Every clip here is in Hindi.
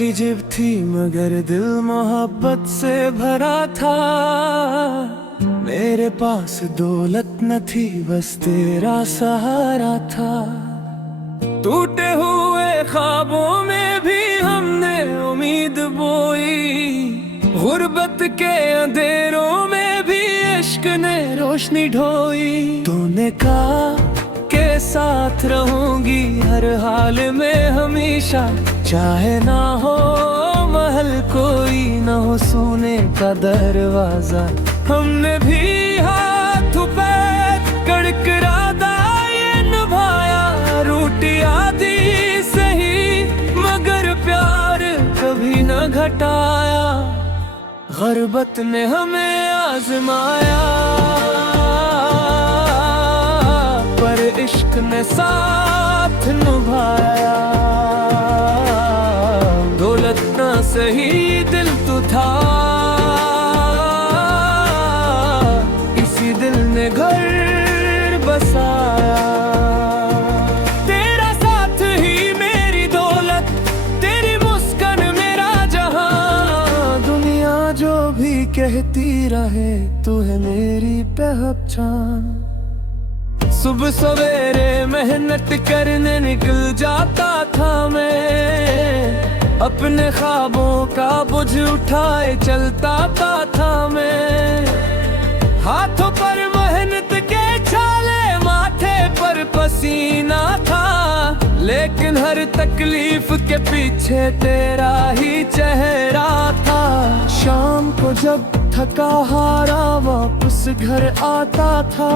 खाली जेब थी मगर दिल मोहब्बत से भरा था। मेरे पास दौलत न थी बस तेरा सहारा था। टूटे हुए ख्वाबों में भी हमने उम्मीद बोई, गुर्बत के अंधेरों में भी इश्क ने रोशनी ढोई। तूने कहा के साथ रहूंगी हर हाल में हमेशा, चाहे ना हो महल कोई ना हो सोने का दरवाजा। हमने भी हाथ पैर कड़करादा ये निभाया, रोटी आधी सही मगर प्यार कभी न घटाया। गुर्बत ने हमें आजमाया पर इश्क ने साथ निभाया। दौलत ना सही दिल तो था, इसी दिल ने घर बसाया। तेरा साथ ही मेरी दौलत, तेरी मुस्कान मेरा जहां। दुनिया जो भी कहती रहे तू है मेरी पहचान। सुबह सवेरे मेहनत करने निकल जाता था मैं, अपने ख्वाबों का बोझ उठाए चलता था मैं। हाथों पर मेहनत के छाले, माथे पर पसीना था, लेकिन हर तकलीफ के पीछे तेरा ही चेहरा था। शाम को जब थका हारा वापस घर आता था,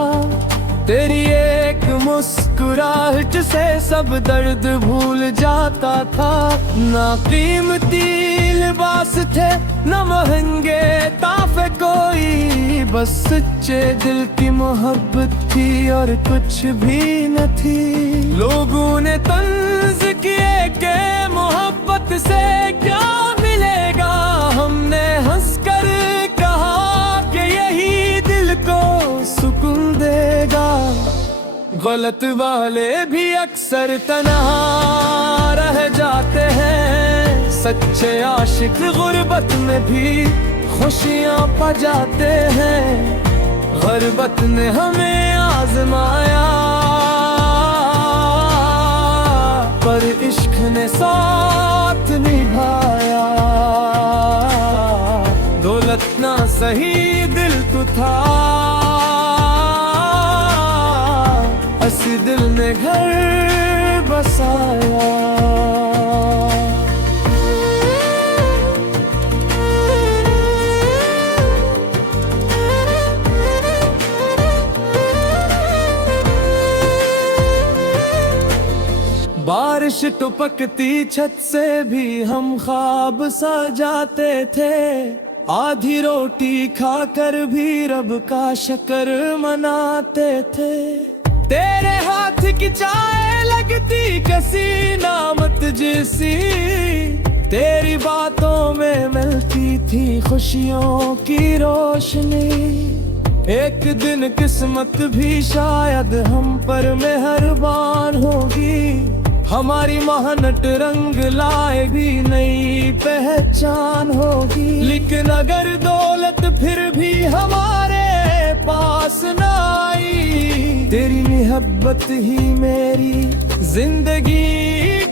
तेरी एक मुस्कुराहट से सब दर्द भूल जाता था। ना कीमती लिबास थे न महंगे ताफे कोई, बस सच्चे दिल की मोहब्बत थी और कुछ भी न थी। लोगों ने तंज किए के मोहब्बत से क्या मिलेगा, हमने हंसकर कहा कि यही दिल को सुकून देगा। गलत वाले भी अक्सर तन्हा रह जाते हैं, सच्चे आशिक गुर्बत में भी खुशियां पा जाते हैं। गुर्बत ने हमें आजमाया पर इश्क ने साथ निभाया। दौलत ना सही दिल तो था, इसी दिल ने घर बसाया। बारिश टपकती छत से भी हम ख्वाब सजाते थे, आधी रोटी खाकर भी रब का शुक्र मनाते थे। तेरे हाथ की चाय लगती कसी नामत जैसी, तेरी बातों में मिलती थी खुशियों की रोशनी। एक दिन किस्मत भी शायद हम पर मेहरबान होगी, हमारी मेहनत रंग लाएगी नई पहचान होगी। लेकिन अगर दौलत फिर भी हमारे पास न आई, तेरी मोहब्बत ही मेरी जिंदगी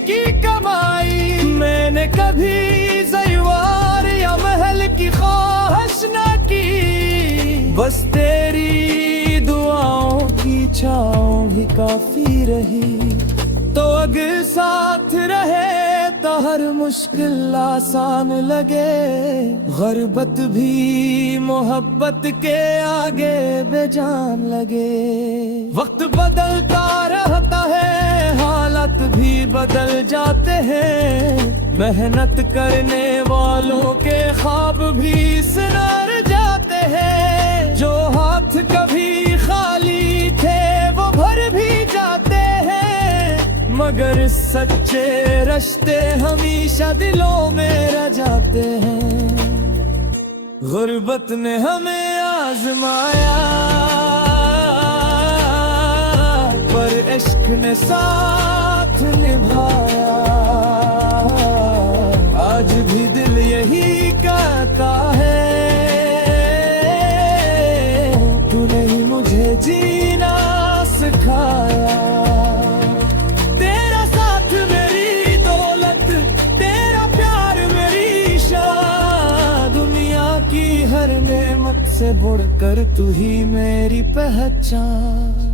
की कमाई। मैंने कभी ज़ैवार या महल की ख्वाहिश न की, बस तेरी दुआओं की छाँव ही काफी रही। तो अगर साथ रहे तो हर मुश्किल आसान लगे, गुर्बत भी मोहब्बत के आगे बेजान लगे। वक्त बदलता रहता है, हालत भी बदल जाते हैं, मेहनत करने वालों के ख्वाब भी सिर जाते हैं। जो हाथ कभी खाली थे वो भर भी जाते हैं, मगर सच्चे रिश्ते हमेशा दिलों में रह जाते हैं। गुर्बत ने हमें आजमाया पर इश्क ने साथ निभाया। आज से बढ़कर तू ही मेरी पहचान।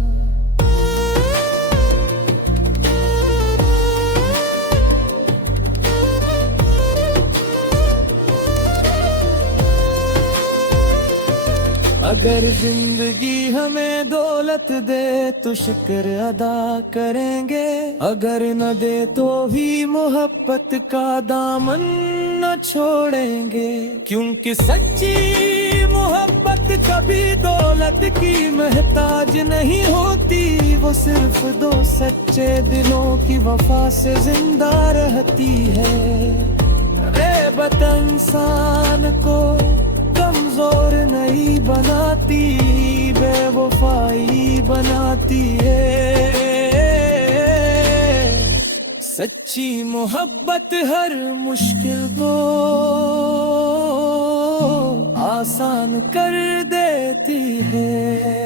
अगर जिंदगी हमें दौलत दे तो शुक्र अदा करेंगे, अगर न दे तो भी मोहब्बत का दामन न छोड़ेंगे। क्योंकि सच्ची मोहब्बत कभी दौलत की मोहताज नहीं होती, वो सिर्फ दो सच्चे दिलों की वफा से जिंदा रहती है। बेवतन इंसान को कमजोर नहीं बनाती, बेवफाई बनाती है। सच्ची मोहब्बत हर मुश्किल को आसान कर देती है।